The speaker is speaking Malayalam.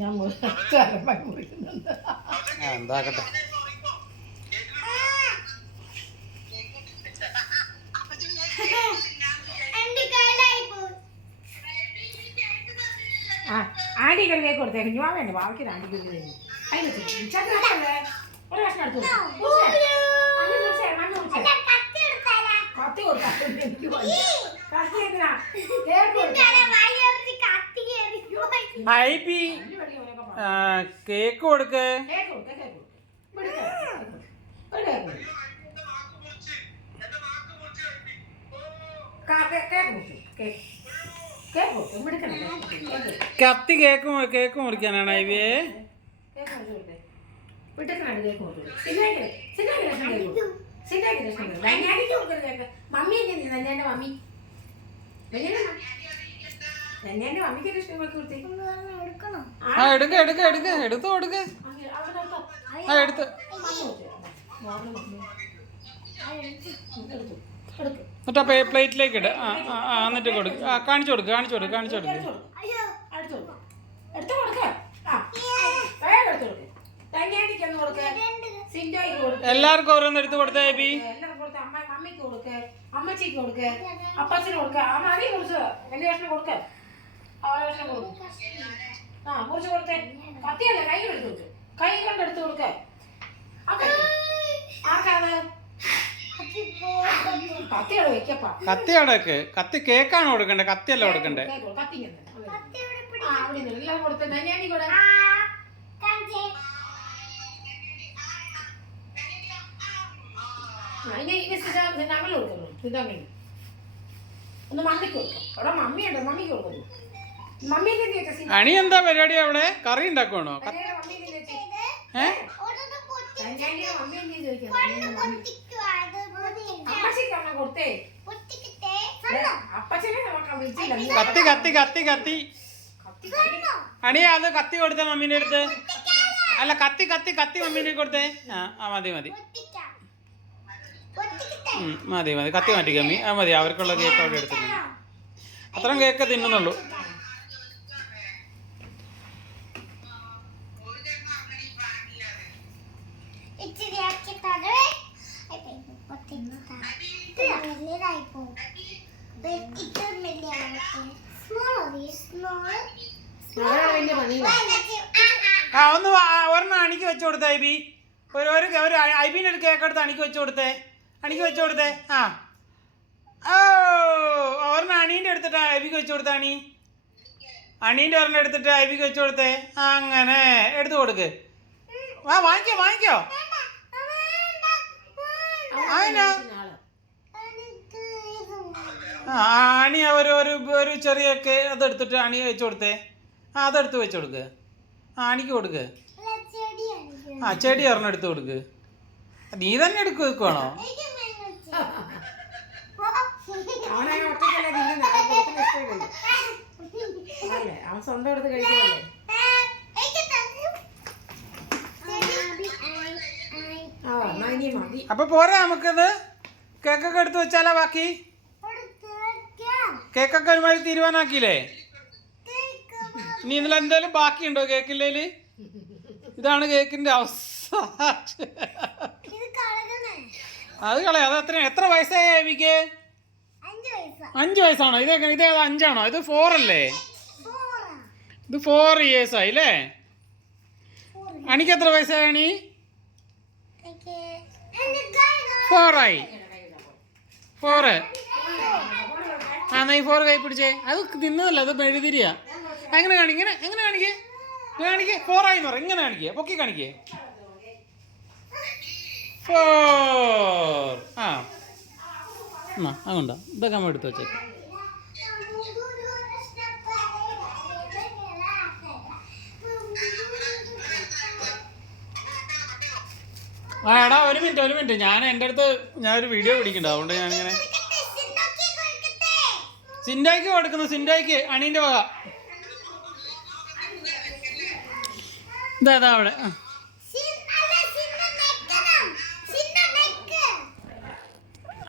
ഞാൻ മുറിക്കുന്നുണ്ട്. എന്താക്കട്ടെ. ആൻറ്റി കറി കേക്ക് കൊടുത്തേക്ക് ഞാൻ വേണ്ട ബാക്കി ആൻറ്റിക്ക് ഒരു കഷ്ണം എടുത്തു കത്തി കൊടുക്കാം. കേക്ക് കൊടുക്ക്. കത്തി കേക്ക് മുറിക്കാനാണ് ഐവിയെ. മമ്മി എന്റെ മമ്മി എടുത്തു കൊടുക്ക്. എടുത്ത് എന്നിട്ട് പ്ലേറ്റിലേക്ക് ഇട്. എന്നിട്ട് കൊടുക്ക്. കാണിച്ചു കൊടുക്ക്. എല്ലാവർക്കും ഓരോന്ന് എടുത്ത് കൊടുത്തേ ബി. അമ്മയ്ക്ക് കൊടുക്ക്, അമ്മച്ചിക്ക് കൊടുക്ക്, അപ്പച്ചന് കൊടുക്ക. അമ്മ കുറിച്ച് വലിയ കഷ്ണം കൊടുക്ക്. കഷ്ണം കൊടുക്കും. മുറിച്ച് കൊടുത്തേ. കത്തിയല്ല കൈ എടുത്ത് കൊടുക്ക്. കൈ കൊണ്ട് എടുത്ത് കൊടുക്ക്. ആർക്കാത് കത്തിയോടെ വെക്കപ്പാ. കത്തി കേക്കാണ് കൊടുക്കണ്ടേ, കത്തിയല്ല കൊടുക്കണ്ടേ. എല്ലാം കൊടുത്ത് ധന്യാനി കൂടെ ഞങ്ങൾ കൊടുക്കുന്നു. തിന്നാൻ വേണ്ടി ഒന്ന് മമ്മിക്ക് കൊടുക്കാം. അവിടെ മമ്മിയുണ്ടോ? മമ്മിക്ക് കൊടുക്കുന്നു. അണി എന്താ പരിപാടി അവിടെ? കറി ഉണ്ടാക്കുവാണോ? കത്തി അണി അത് കത്തി കൊടുത്ത മമ്മീന്റെ അടുത്ത്. അല്ല കത്തി മമ്മീന്റെ കൊടുത്തേ. മതി കത്തി മാറ്റിക്ക മമ്മി. മതി, അവർക്കുള്ള കേക്ക് അവിടെ എടുത്തിട്ടുണ്ട്. അത്രയും കേക്ക് തിന്നുന്നുള്ളൂ. ഒന്ന് ഒരെണ്ണം അണിക്ക് വെച്ചു കൊടുത്തേ ഐബി. ഒരു ഐബിന്റെ ഒരു കേക്ക് എടുത്ത് അണിക്ക് വെച്ചു കൊടുത്തേ. ഒരെണ്ണം അണീൻ്റെ എടുത്തിട്ട് ഐബിക്ക് വെച്ചു കൊടുത്തേ. അണീൻ്റെ ഒരെണ്ണം എടുത്തിട്ട് ഐബിക്ക് വെച്ചു കൊടുത്തേ. അങ്ങനെ എടുത്തു കൊടുക്ക്. വാങ്ങിക്കോ. അണി ഒരു ചെറിയ അതെടുത്തിട്ട് അണി വെച്ചു കൊടുത്തേ. അതെടുത്ത് വെച്ചു കൊടുക്ക്. അണിക്ക് കൊടുക്ക്. ചെടി ഒരെണ്ണം എടുത്ത് കൊടുക്ക്. നീ തന്നെ വെക്കുവാണോ? അവൻ സ്വന്തം എടുത്ത് കഴിക്കല്ലേ. അപ്പൊ പോരാ നമുക്കിത് കേക്കൊക്കെ എടുത്ത് വെച്ചാലോ? ബാക്കി കേക്കൊക്കെ ഒരുമാതിരി തീരുമാനാക്കിയില്ലേ? ഇനി ഇതിൽ എന്തായാലും ബാക്കിയുണ്ടോ കേക്കില്ലേല്? ഇതാണ് കേക്കിന്റെ അവസ്ഥ. അത് കളയാ. അത് എത്ര വയസ്സായ ഐവിക്ക്? 5 വയസ്സാണോ? ഇത് 5ആണോ? ഇത് 4 അല്ലേ? ഇത് 4 years ആയി അല്ലേ? അണിക്ക് എത്ര വയസ്സായി? അണി 4 ആയി. 4 നീ 4 കൈ പിടിച്ചേ. അത് തിന്നതല്ല, അത് മെഴുതിരിയാ. എങ്ങനെ കാണിക്കേ? 4 ആയിന്ന് പറ. ഇങ്ങനെ കാണിക്കേ, പൊക്കി കാണിക്കേ. 4. അതുകൊണ്ടാ ഇതൊക്കെ നമ്മൾ എടുത്ത് വെച്ചേക്കാം. എടാ ഒരു മിനിറ്റ്. എൻ്റെ അടുത്ത് ഞാനൊരു വീഡിയോ പിടിക്കണ്ട. അതുകൊണ്ട് ഞാനിങ്ങനെ സിൻഡോയ്ക്ക് കൊടുക്കുന്നു. സിൻഡോയ്ക്ക് അണീൻ്റെ വക. ഇതാ അവിടെ.